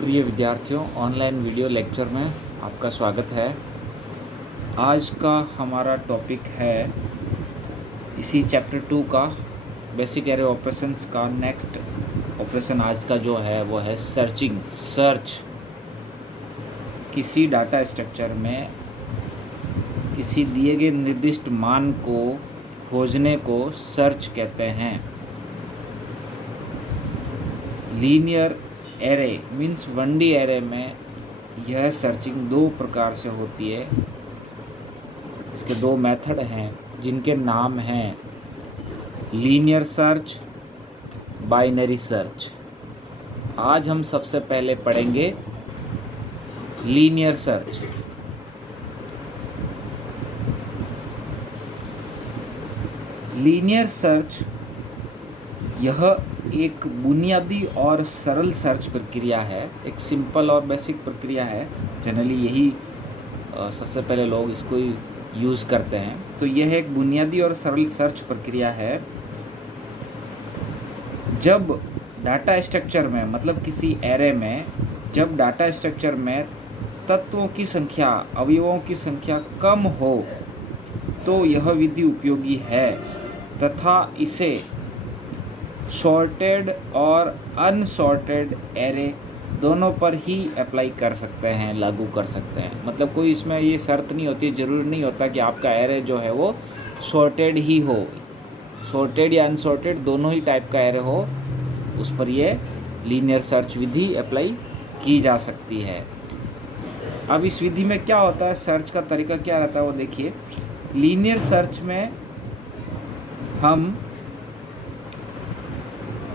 प्रिय विद्यार्थियों, online video lecture में आपका स्वागत है। आज का हमारा टॉपिक है इसी चैप्टर 2 का बेसिक एरे ऑपरेशंस का नेक्स्ट ऑपरेशन। आज का जो है वो है सर्च। किसी डाटा स्ट्रक्चर में किसी दिए गए निर्दिष्ट मान को खोजने को सर्च कहते हैं। Linear array means 1D array में यह सर्चिंग दो प्रकार से होती है। इसके दो मेथड हैं जिनके नाम हैं लीनियर सर्च, बाइनरी सर्च। आज हम सबसे पहले पढ़ेंगे लीनियर सर्च। लीनियर सर्च यह एक बुनियादी और सरल सर्च प्रक्रिया है, एक सिंपल और बेसिक प्रक्रिया है। जनरली यही सबसे पहले लोग इसको यूज़ करते हैं। तो यह एक बुनियादी और सरल सर्च प्रक्रिया है। जब डाटा स्ट्रक्चर में मतलब किसी एरे में जब डाटा स्ट्रक्चर में तत्वों की संख्या, अवयवों की संख्या कम हो तो यह विधि उपयोगी है तथा इसे सॉर्टेड और अनसॉर्टेड एरे दोनों पर ही अप्लाई कर सकते हैं, लागू कर सकते हैं। मतलब कोई इसमें ये शर्त नहीं होती, ज़रूरी नहीं होता कि आपका एरे जो है वो सॉर्टेड ही हो। सॉर्टेड या अनसॉर्टेड दोनों ही टाइप का एरे हो, उस पर ये लीनियर सर्च विधि अप्लाई की जा सकती है। अब इस विधि में क्या होता है, सर्च का तरीका क्या रहता है वो देखिए। लीनियर सर्च में हम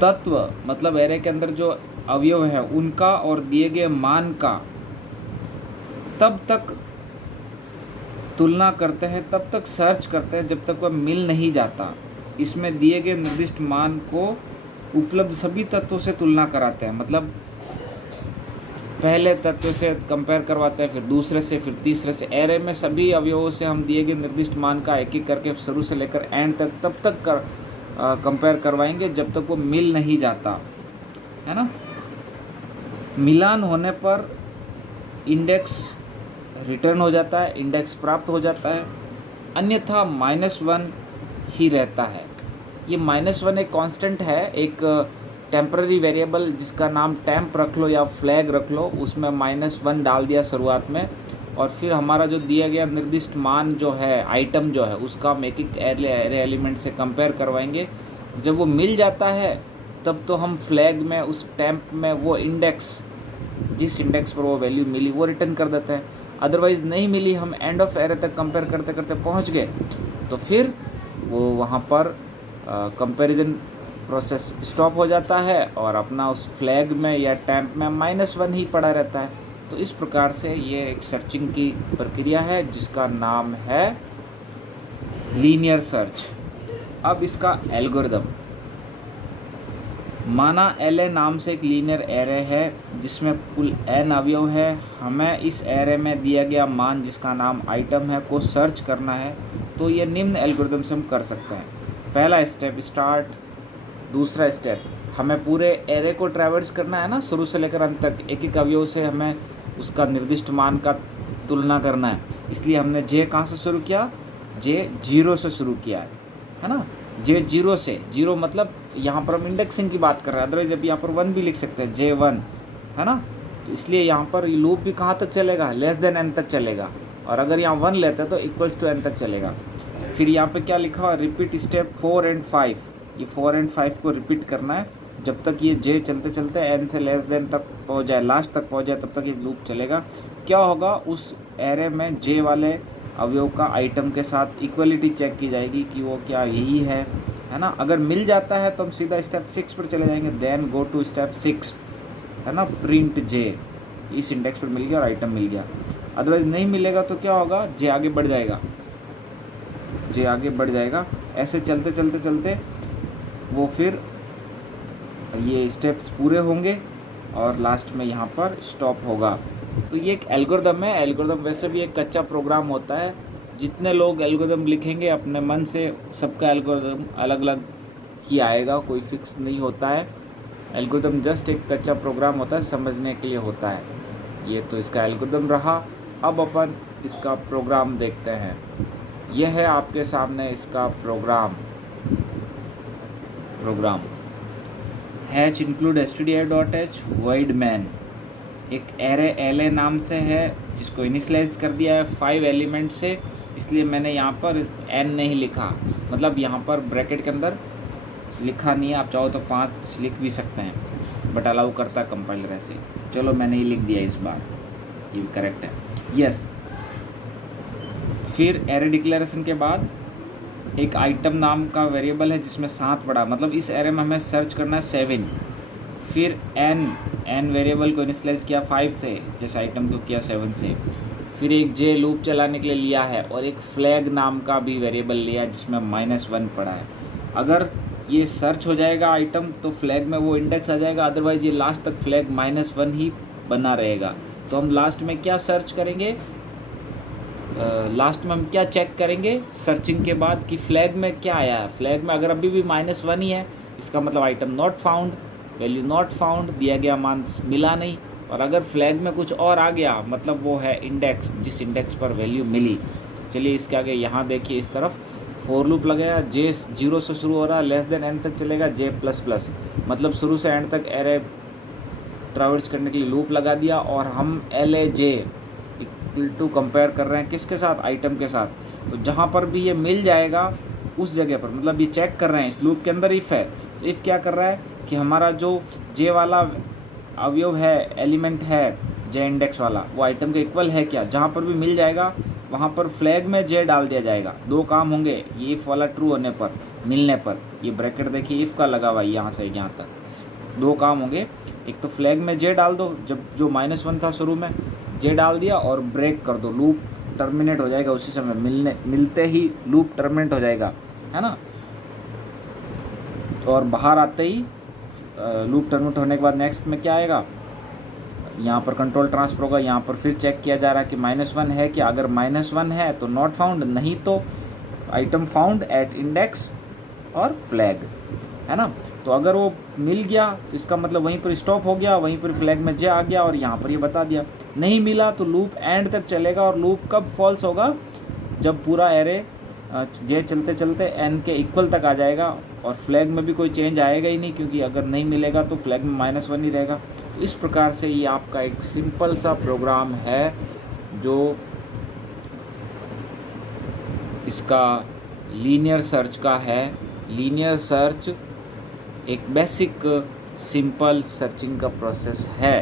तत्व मतलब एरे के अंदर जो अवयव हैं उनका और दिए गए मान का तब तक तुलना करते हैं, तब तक सर्च करते हैं जब तक वह मिल नहीं जाता। इसमें दिए गए निर्दिष्ट मान को उपलब्ध सभी तत्वों से तुलना कराते हैं। मतलब पहले तत्व से कंपेयर करवाते हैं, फिर दूसरे से, फिर तीसरे से। एरे में सभी अवयवों से हम दिए गए निर्दिष्ट मान का एक एक करके शुरू से लेकर एंड तक तब तक कंपेयर करवाएंगे जब तक वो मिल नहीं जाता है ना। मिलान होने पर इंडेक्स रिटर्न हो जाता है, इंडेक्स प्राप्त हो जाता है, अन्यथा -1 ही रहता है। ये -1 एक कांस्टेंट है, एक टेम्पररी वेरिएबल जिसका नाम टेम्प रख लो या फ्लैग रख लो। उसमें -1 डाल दिया शुरुआत में, और फिर हमारा जो दिया गया निर्दिष्ट मान जो है, आइटम जो है, उसका हम एक एक एरे एलिमेंट से कंपेयर करवाएंगे। जब वो मिल जाता है तब तो हम फ्लैग में उस टेम्प में वो इंडेक्स, जिस इंडेक्स पर वो वैल्यू मिली वो रिटर्न कर देते हैं। अदरवाइज़ नहीं मिली, हम एंड ऑफ एरे तक कंपेयर करते करते पहुंच गए, तो फिर वो वहाँ पर कंपैरिजन प्रोसेस स्टॉप हो जाता है और अपना उस फ्लैग में या टैम्प में -1 ही पड़ा रहता है। तो इस प्रकार से ये एक सर्चिंग की प्रक्रिया है जिसका नाम है लीनियर सर्च। अब इसका एल्गोरिदम, माना LA नाम से एक लीनियर एरे है जिसमें कुल n अवयव है। हमें इस एरे में दिया गया मान जिसका नाम आइटम है को सर्च करना है, तो ये निम्न एल्गोरिदम से हम कर सकते हैं। पहला स्टेप स्टार्ट। दूसरा स्टेप, हमें पूरे एरे को ट्रैवर्स करना है ना, शुरू से लेकर अंत तक एक एक अवयव से हमें उसका निर्दिष्ट मान का तुलना करना है। इसलिए हमने J कहाँ से शुरू किया, J 0 से शुरू किया है ना। J 0 से, 0 मतलब यहाँ पर हम इंडेक्सिंग की बात कर रहे हैं, अदरवाइज जब यहाँ पर 1 भी लिख सकते हैं, J1 है ना। तो इसलिए यहाँ पर लूप भी कहाँ तक चलेगा, n तक चलेगा, और अगर यहाँ 1 लेते हैं तो =n तक चलेगा। फिर यहाँ पे क्या लिखा हुआ, रिपीट स्टेप 4 और 5। ये 4 और 5 को रिपीट करना है जब तक ये J चलते चलते n से n तक पहुँच जाए, लास्ट तक पहुँच जाए, तब तक ये लूप चलेगा। क्या होगा, उस एरे में J वाले अवयव का आइटम के साथ इक्वलिटी चेक की जाएगी कि वो क्या यही है ना। अगर मिल जाता है तो हम सीधा स्टेप 6 पर चले जाएंगे, देन गो टू स्टेप 6 है ना, प्रिंट J। इस इंडेक्स पर मिल गया और आइटम मिल गया। अदरवाइज नहीं मिलेगा तो क्या होगा, J आगे बढ़ जाएगा, J आगे बढ़ जाएगा। ऐसे चलते चलते चलते वो फिर ये स्टेप्स पूरे होंगे और लास्ट में यहाँ पर स्टॉप होगा। तो ये एक एल्गोरिदम है। एल्गोरिदम वैसे भी एक कच्चा प्रोग्राम होता है। जितने लोग एल्गोरिदम लिखेंगे अपने मन से, सबका एल्गोरिदम अलग अलग ही आएगा, कोई फिक्स नहीं होता है। एल्गोरिदम जस्ट एक कच्चा प्रोग्राम होता है, समझने के लिए होता है। ये तो इसका एल्गोरिदम रहा। अब अपन इसका प्रोग्राम देखते हैं। यह है आपके सामने इसका program hash include stdio.h void main एक एरे एले नाम से है जिसको इनिशियलाइज कर दिया है 5 एलिमेंट से, इसलिए मैंने यहाँ पर n नहीं लिखा, मतलब यहाँ पर ब्रैकेट के अंदर लिखा नहीं है। आप चाहो तो 5 लिख भी सकते हैं, बट अलाउ करता है कंपाइलर ऐसे। चलो मैंने ये लिख दिया इस बार, ये करेक्ट है। यस। फिर एरे डिक्लेरेशन के बाद एक आइटम नाम का वेरिएबल है जिसमें 7 पड़ा, मतलब इस एरे में हमें सर्च करना है 7। फिर n वेरिएबल को इनिशियलाइज किया 5 से, जैसे आइटम को किया 7 से। फिर एक j लूप चलाने के लिए लिया है, और एक फ्लैग नाम का भी वेरिएबल लिया जिसमें -1 पड़ा है। अगर ये सर्च हो जाएगा आइटम तो फ्लैग में वो इंडेक्स आ जाएगा, अदरवाइज़ ये लास्ट तक फ्लैग -1 ही बना रहेगा। तो हम लास्ट में क्या सर्च करेंगे, लास्ट में हम क्या चेक करेंगे सर्चिंग के बाद कि फ्लैग में क्या आया है। फ्लैग में अगर अभी भी -1 ही है, इसका मतलब item not found, value not found, दिया गया मान मिला नहीं। और अगर फ्लैग में कुछ और आ गया, मतलब वो है इंडेक्स, जिस इंडेक्स पर वैल्यू मिली। चलिए इसके आगे यहाँ देखिए, इस तरफ फॉर लूप लगाया, j 0 से शुरू हो रहा है, लेस देन n तक चलेगा, j++, मतलब शुरू से एंड तक एरे ट्रैवर्स करने के लिए लूप लगा दिया। और हम LAJ इक्वल टू कंपेयर कर रहे हैं किसके साथ, आइटम के साथ। तो जहाँ पर भी ये मिल जाएगा उस जगह पर, मतलब ये चेक कर रहे हैं, इस लूप के अंदर इफ़ है, तो इफ़ क्या कर रहा है कि हमारा जो j वाला अवयव है, एलिमेंट है j इंडेक्स वाला, वो आइटम के इक्वल है क्या। जहाँ पर भी मिल जाएगा वहाँ पर फ्लैग में j डाल दिया जाएगा। 2 काम होंगे, ये इफ़ वाला ट्रू होने पर, मिलने पर, ये ब्रैकेट देखिए इफ़ का लगा हुआ है यहाँ से यहाँ तक। 2 काम होंगे, एक तो फ्लैग में j डाल दो, जब जो -1 था शुरू में j डाल दिया, और ब्रेक कर दो, लूप टर्मिनेट हो जाएगा उसी समय, मिलते ही लूप टर्मिनेट हो जाएगा, है ना। और बाहर आते ही लूप टर्मिनेट होने के बाद नेक्स्ट में क्या आएगा, यहाँ पर कंट्रोल ट्रांसफर होगा। यहाँ पर फिर चेक किया जा रहा है कि -1 है क्या, अगर -1 है तो नॉट फाउंड, नहीं तो आइटम फाउंड एट इंडेक्स और फ्लैग, है ना। तो अगर वो मिल गया तो इसका मतलब वहीं पर स्टॉप हो गया, वहीं पर फ्लैग में j आ गया, और यहाँ पर ये बता दिया। नहीं मिला तो लूप एंड तक चलेगा, और लूप कब फॉल्स होगा, जब पूरा एरे j चलते चलते n के इक्वल तक आ जाएगा, और फ्लैग में भी कोई चेंज आएगा ही नहीं, क्योंकि अगर नहीं मिलेगा तो फ्लैग में -1 ही रहेगा। तो इस प्रकार से ये आपका एक सिंपल सा प्रोग्राम है, जो इसका लीनियर सर्च का है। लीनियर सर्च एक बेसिक सिंपल सर्चिंग का प्रोसेस है।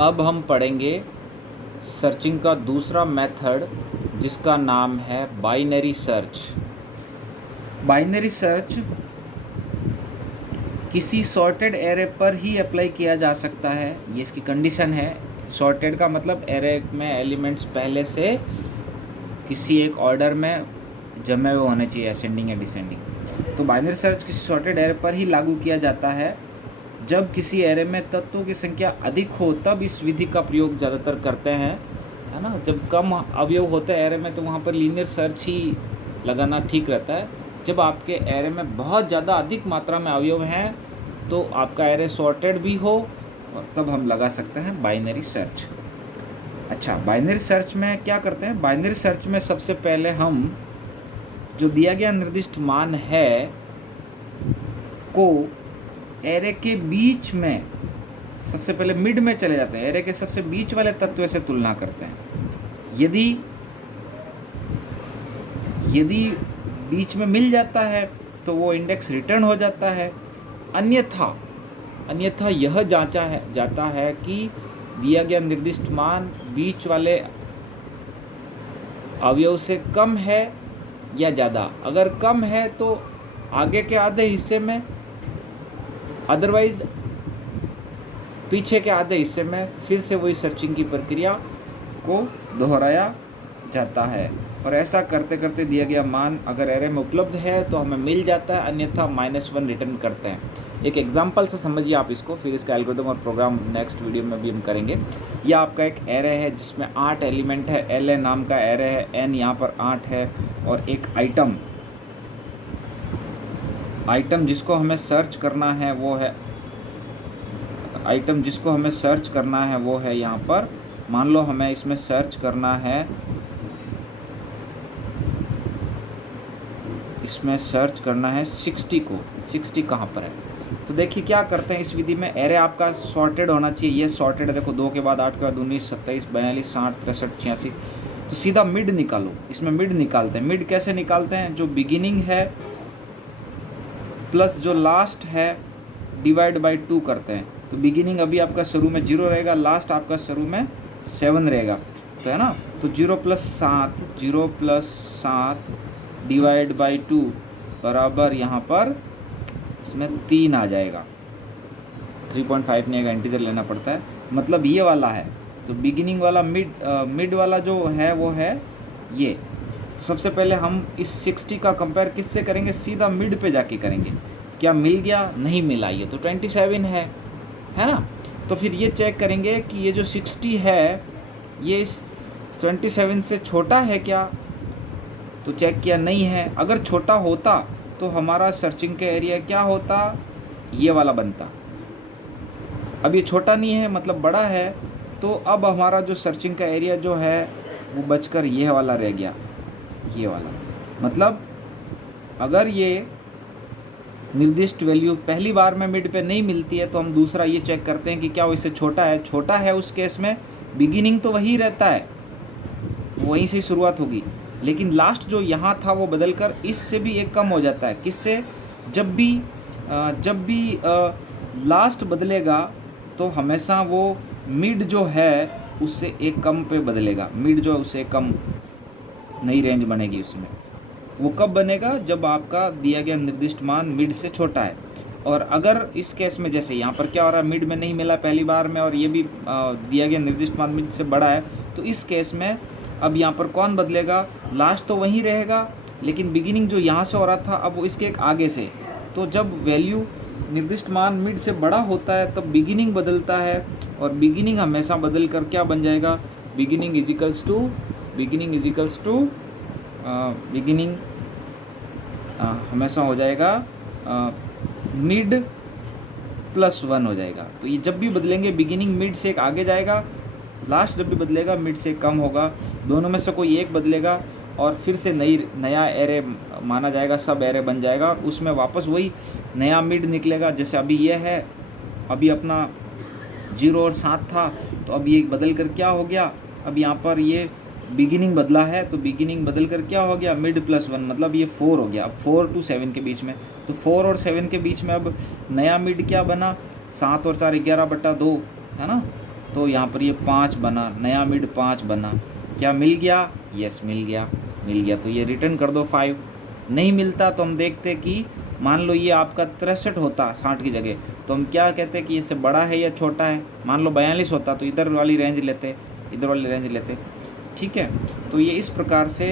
अब हम पढ़ेंगे सर्चिंग का दूसरा मेथड, जिसका नाम है बाइनरी सर्च। बाइनरी सर्च किसी सॉर्टेड एरे पर ही अप्लाई किया जा सकता है, ये इसकी कंडीशन है। सॉर्टेड का मतलब एरे में एलिमेंट्स पहले से किसी एक ऑर्डर में जमे हुए होने चाहिए, असेंडिंग या डिसेंडिंग। तो बाइनरी सर्च किसी सॉर्टेड एरे पर ही लागू किया जाता है। जब किसी एरे में तत्वों की संख्या अधिक हो तब इस विधि का प्रयोग ज़्यादातर करते हैं, है ना। जब कम अवयव होते हैं एरे में तो वहाँ पर लीनियर सर्च ही लगाना ठीक रहता है। जब आपके एरे में बहुत ज़्यादा अधिक मात्रा में अवयव हैं तो आपका एरे सॉर्टेड भी हो, और तब हम लगा सकते हैं बाइनरी सर्च। अच्छा, बाइनरी सर्च में क्या करते हैं, बाइनरी सर्च में सबसे पहले हम जो दिया गया निर्दिष्ट मान है को एरे के बीच में, सबसे पहले मिड में चले जाते हैं, एरे के सबसे बीच वाले तत्व से तुलना करते हैं। यदि बीच में मिल जाता है तो वो इंडेक्स रिटर्न हो जाता है। अन्यथा यह जाता है कि दिया गया निर्दिष्ट मान बीच वाले अवयव से कम है या ज़्यादा। अगर कम है तो आगे के आधे हिस्से में, अदरवाइज पीछे के आधे हिस्से में फिर से वही सर्चिंग की प्रक्रिया को दोहराया जाता है। और ऐसा करते करते दिया गया मान अगर एरे में उपलब्ध है तो हमें मिल जाता है, अन्यथा -1 रिटर्न करते हैं। एक एग्जांपल से समझिए आप इसको, फिर इसका एल्गोरिथम और प्रोग्राम नेक्स्ट वीडियो में भी हम करेंगे। यह आपका एक एरे है जिसमें 8 एलिमेंट है, LA नाम का एरे है, n यहाँ पर 8 है, और एक आइटम जिसको हमें सर्च करना है वो है, आइटम जिसको हमें सर्च करना है वो है यहाँ पर, मान लो हमें इसमें सर्च करना है, इसमें सर्च करना है 60 को। 60 कहाँ पर है? तो देखिए क्या करते हैं इस विधि में, एरे आपका सॉर्टेड होना चाहिए, ये सॉर्टेड है, देखो 2 के बाद 8 के बाद 19, 27, 42, 60, 63, 86, तो सीधा मिड निकालो। इसमें मिड निकालते हैं। मिड कैसे निकालते हैं? जो बिगिनिंग है प्लस जो लास्ट है डिवाइड बाई 2 करते हैं। तो बिगिनिंग अभी आपका शुरू में 0 रहेगा, लास्ट आपका शुरू में 7 रहेगा, तो है ना। तो 0 + 7 डिवाइड बाई 2 बराबर यहाँ पर इसमें 3 आ जाएगा। 3.5 नहीं आएगा, इंटीजर लेना पड़ता है, मतलब ये वाला है। तो बिगिनिंग वाला मिड वाला जो है वो है ये। तो सबसे पहले हम इस 60 का कंपेयर किससे करेंगे? सीधा मिड पे जाके करेंगे। क्या मिल गया? नहीं मिला, ये तो 27 है ना। तो फिर ये चेक करेंगे कि ये जो 60 है ये इस 27 से छोटा है क्या? तो चेक किया, नहीं है। अगर छोटा होता तो हमारा सर्चिंग का एरिया क्या होता? ये वाला बनता। अब ये छोटा नहीं है, मतलब बड़ा है, तो अब हमारा जो सर्चिंग का एरिया जो है वो बचकर ये वाला रह गया, ये वाला। मतलब अगर ये निर्दिष्ट वैल्यू पहली बार में मिड पे नहीं मिलती है तो हम दूसरा ये चेक करते हैं कि क्या वो इससे छोटा है। छोटा है उस केस में बिगिनिंग तो वही रहता है, वहीं से शुरुआत होगी, लेकिन लास्ट जो यहाँ था वो बदलकर इससे भी एक कम हो जाता है। किससे? जब भी लास्ट बदलेगा तो हमेशा वो मिड जो है उससे एक कम पे बदलेगा। मिड जो है उससे कम नई रेंज बनेगी उसमें। वो कब बनेगा? जब आपका दिया गया निर्दिष्ट मान मिड से छोटा है। और अगर इस केस में जैसे यहाँ पर क्या हो रहा है, मिड में नहीं मिला पहली बार में और ये भी दिया गया निर्दिष्ट मान मिड से बड़ा है, तो इस केस में अब यहाँ पर कौन बदलेगा? लास्ट तो वहीं रहेगा, लेकिन बिगिनिंग जो यहाँ से हो रहा था अब वो इसके एक आगे से। तो जब वैल्यू निर्दिष्ट मान मिड से बड़ा होता है तब बिगिनिंग बदलता है, और बिगिनिंग हमेशा बदल कर क्या बन जाएगा? बिगिनिंग हमेशा हो जाएगा मिड +1 हो जाएगा। तो ये जब भी बदलेंगे बिगिनिंग मिड से एक आगे जाएगा, लास्ट जब भी बदलेगा मिड से कम होगा। दोनों में से कोई एक बदलेगा और फिर से नया एरे माना जाएगा, सब एरे बन जाएगा, और उसमें वापस वही नया मिड निकलेगा। जैसे अभी ये है, अभी अपना 0 और 7 था, तो अब ये बदल कर क्या हो गया? अब यहाँ पर ये बिगिनिंग बदला है, तो बिगिनिंग बदल कर क्या हो गया? मिड +1, मतलब ये 4 हो गया। अब 4 to 7 के बीच में, तो 4 और 7 के बीच में अब नया मिड क्या बना? 7 और 4 11/2 है ना। तो यहाँ पर ये 5 बना, नया मिड 5 बना। क्या मिल गया? यस, मिल गया। तो ये रिटर्न कर दो 5। नहीं मिलता तो हम देखते कि मान लो ये आपका 63 होता 60 की जगह, तो हम क्या कहते कि इससे बड़ा है या छोटा है? मान लो 42 होता तो इधर वाली रेंज लेते, ठीक है। तो ये इस प्रकार से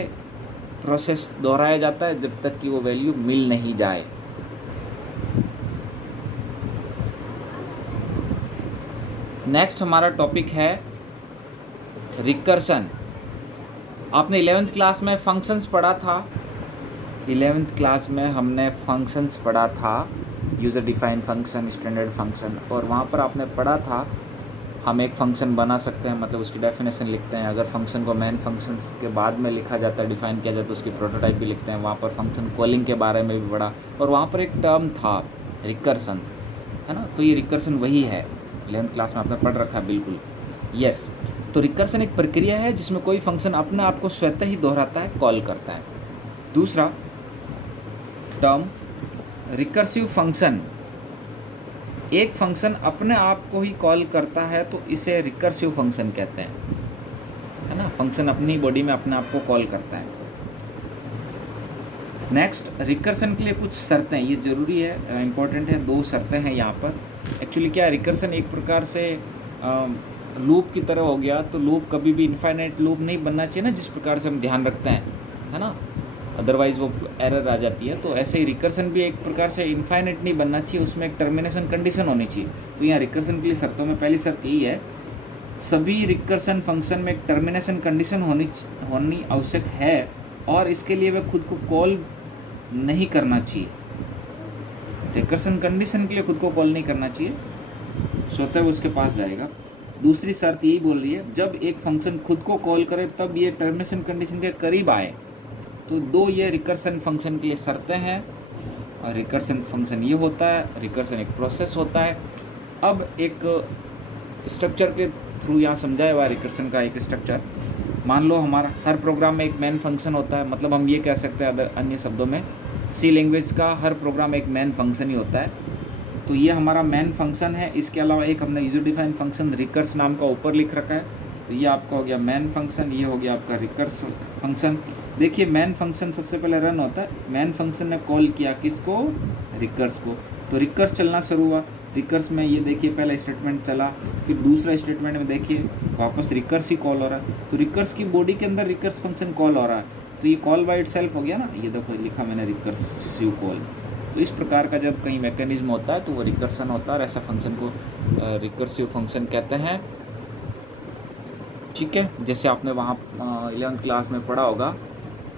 प्रोसेस दोहराया जाता है जब तक कि वो वैल्यू मिल नहीं जाए। नेक्स्ट हमारा टॉपिक है रिकर्सन। आपने 11th क्लास में फंक्शंस पढ़ा था। 11th क्लास में हमने फंक्शंस पढ़ा था, user defined function, standard function, और वहाँ पर आपने पढ़ा था हम एक फ़ंक्शन बना सकते हैं, मतलब उसकी डेफिनेशन लिखते हैं। अगर फंक्शन को मेन फंक्शंस के बाद में लिखा जाता है, डिफ़ाइन किया जाता है, तो उसकी प्रोटोटाइप भी लिखते हैं। वहाँ पर फंक्शन कॉलिंग के बारे में भी पढ़ा, और वहाँ पर एक टर्म था रिकर्सन, है ना। तो ये रिकर्सन वही है, 11th क्लास में आपने पढ़ रखा है, बिल्कुल यस। तो रिकर्सन एक प्रक्रिया है जिसमें कोई फंक्शन अपने आप को स्वतः ही दोहराता है, कॉल करता है। दूसरा टर्म रिकर्सिव फंक्शन, एक फंक्शन अपने आप को ही कॉल करता है तो इसे रिकर्सिव फंक्शन कहते हैं, है ना। फंक्शन अपनी बॉडी में अपने आप को कॉल करता है। नेक्स्ट, रिकर्सन के लिए कुछ शर्तें, ये ज़रूरी है, इंपॉर्टेंट है। 2 शर्तें हैं यहाँ पर। एक्चुअली क्या है, रिकर्सन एक प्रकार से लूप की तरह हो गया, तो लूप कभी भी इनफाइनाइट लूप नहीं बनना चाहिए ना, जिस प्रकार से हम ध्यान रखते हैं, है ना, अदरवाइज़ वो एरर आ जाती है। तो ऐसे ही रिकर्सन भी एक प्रकार से इनफाइनाइट नहीं बनना चाहिए, उसमें एक टर्मिनेशन कंडीशन होनी चाहिए। तो यहाँ रिकर्सन के लिए शर्तों में पहली शर्त यही है, सभी रिकर्सन फंक्शन में एक टर्मिनेशन कंडीशन होनी आवश्यक है, और इसके लिए वे खुद को कॉल नहीं करना चाहिए। रिकर्सन कंडीशन के लिए खुद को कॉल नहीं करना चाहिए, स्वतः उसके पास जाएगा। दूसरी शर्त यही बोल रही है, जब एक फंक्शन खुद को कॉल करे तब ये टर्मिनेशन कंडीशन के करीब आए। तो दो ये रिकर्सन फंक्शन के लिए शर्तें हैं। और रिकर्सन फंक्शन ये होता है, रिकर्सन एक प्रोसेस होता है। अब एक स्ट्रक्चर के थ्रू यहाँ समझाया हुआ रिकर्सन का एक स्ट्रक्चर। मान लो हमारा हर प्रोग्राम में एक मेन फंक्शन होता है, मतलब हम ये कह सकते हैं अन्य शब्दों में, सी लैंग्वेज का हर प्रोग्राम एक मेन फंक्शन ही होता है। तो ये हमारा मेन फंक्शन है। इसके अलावा एक हमने यूजर डिफाइंड फंक्शन रिकर्स नाम का ऊपर लिख रखा है। तो ये आपका हो गया मेन फंक्शन, ये हो गया आपका रिकर्स फंक्शन। देखिए मेन फंक्शन सबसे पहले रन होता है। मेन फंक्शन ने कॉल किया किसको? रिकर्स को। तो रिकर्स चलना शुरू हुआ। रिकर्स में ये देखिए पहला स्टेटमेंट चला, फिर दूसरा स्टेटमेंट में देखिए वापस रिकर्स ही कॉल हो रहा है। तो रिकर्स की बॉडी के अंदर रिकर्स फंक्शन कॉल हो रहा है। तो ये कॉल बाय इटसेल्फ हो गया ना, ये देखो लिखा मैंने रिकर्सिव कॉल। तो इस प्रकार का जब कहीं मैकेनिज्म होता है तो वो रिकर्सन होता है, और ऐसा फंक्शन को रिकर्सिव फंक्शन कहते हैं। ठीक है, जैसे आपने वहाँ 11th क्लास में पढ़ा होगा,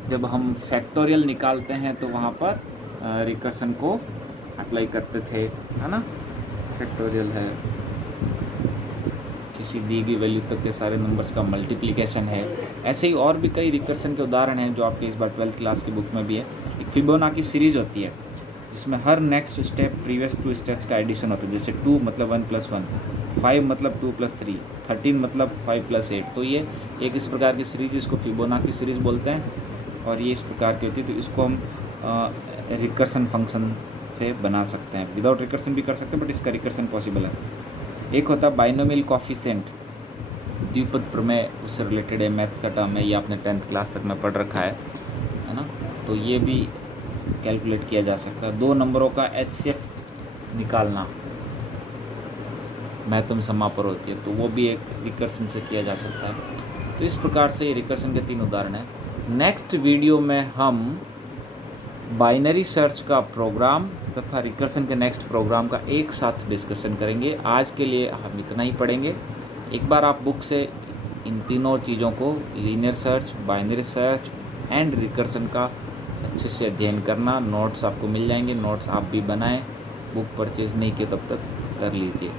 जब हम फैक्टोरियल निकालते हैं तो वहाँ पर रिकर्सन को अप्लाई करते थे, है ना। फैक्टोरियल है किसी दी गई वैल्यू तक के सारे नंबर्स का मल्टीप्लिकेशन है। ऐसे ही और भी कई रिकर्सन के उदाहरण हैं जो आपके इस बार 12th क्लास की बुक में भी है। एक फिबोनाची सीरीज होती है जिसमें हर नेक्स्ट स्टेप प्रीवियस 2 स्टेप्स का एडिशन होता है। जैसे 2 मतलब 1 + 1, 5 मतलब 2 + 3, 13 मतलब 5 + 8। तो ये एक इस प्रकार की सीरीज, इसको फिबोनाची सीरीज बोलते हैं, और ये इस प्रकार की होती है। तो इसको हम रिकर्सन फंक्शन से बना सकते हैं। विदाउट रिकर्सन भी कर सकते हैं, बट इसका रिकर्सन पॉसिबल है। एक होता है बाइनोमियल कोफिशिएंट, द्विपद प्रमेय, उससे रिलेटेड है, मैथ्स का टर्म है, ये आपने 10th क्लास तक में पढ़ रखा है ना। तो ये भी कैलकुलेट किया जा सकता है। 2 नंबरों का HCF निकालना महत्तम समा पर होती है, तो वो भी एक रिकर्सन से किया जा सकता है। तो इस प्रकार से ये रिकर्सन के 3 उदाहरण हैं। नेक्स्ट वीडियो में हम बाइनरी सर्च का प्रोग्राम तथा रिकर्सन के नेक्स्ट प्रोग्राम का एक साथ डिस्कशन करेंगे। आज के लिए हम इतना ही पढ़ेंगे। एक बार आप बुक से इन तीनों चीज़ों को, linear search, binary search and recursion का अच्छे से अध्ययन करना। नोट्स आपको मिल जाएंगे, नोट्स आप भी बनाएं। बुक परचेज़ नहीं किए तब तक कर लीजिए।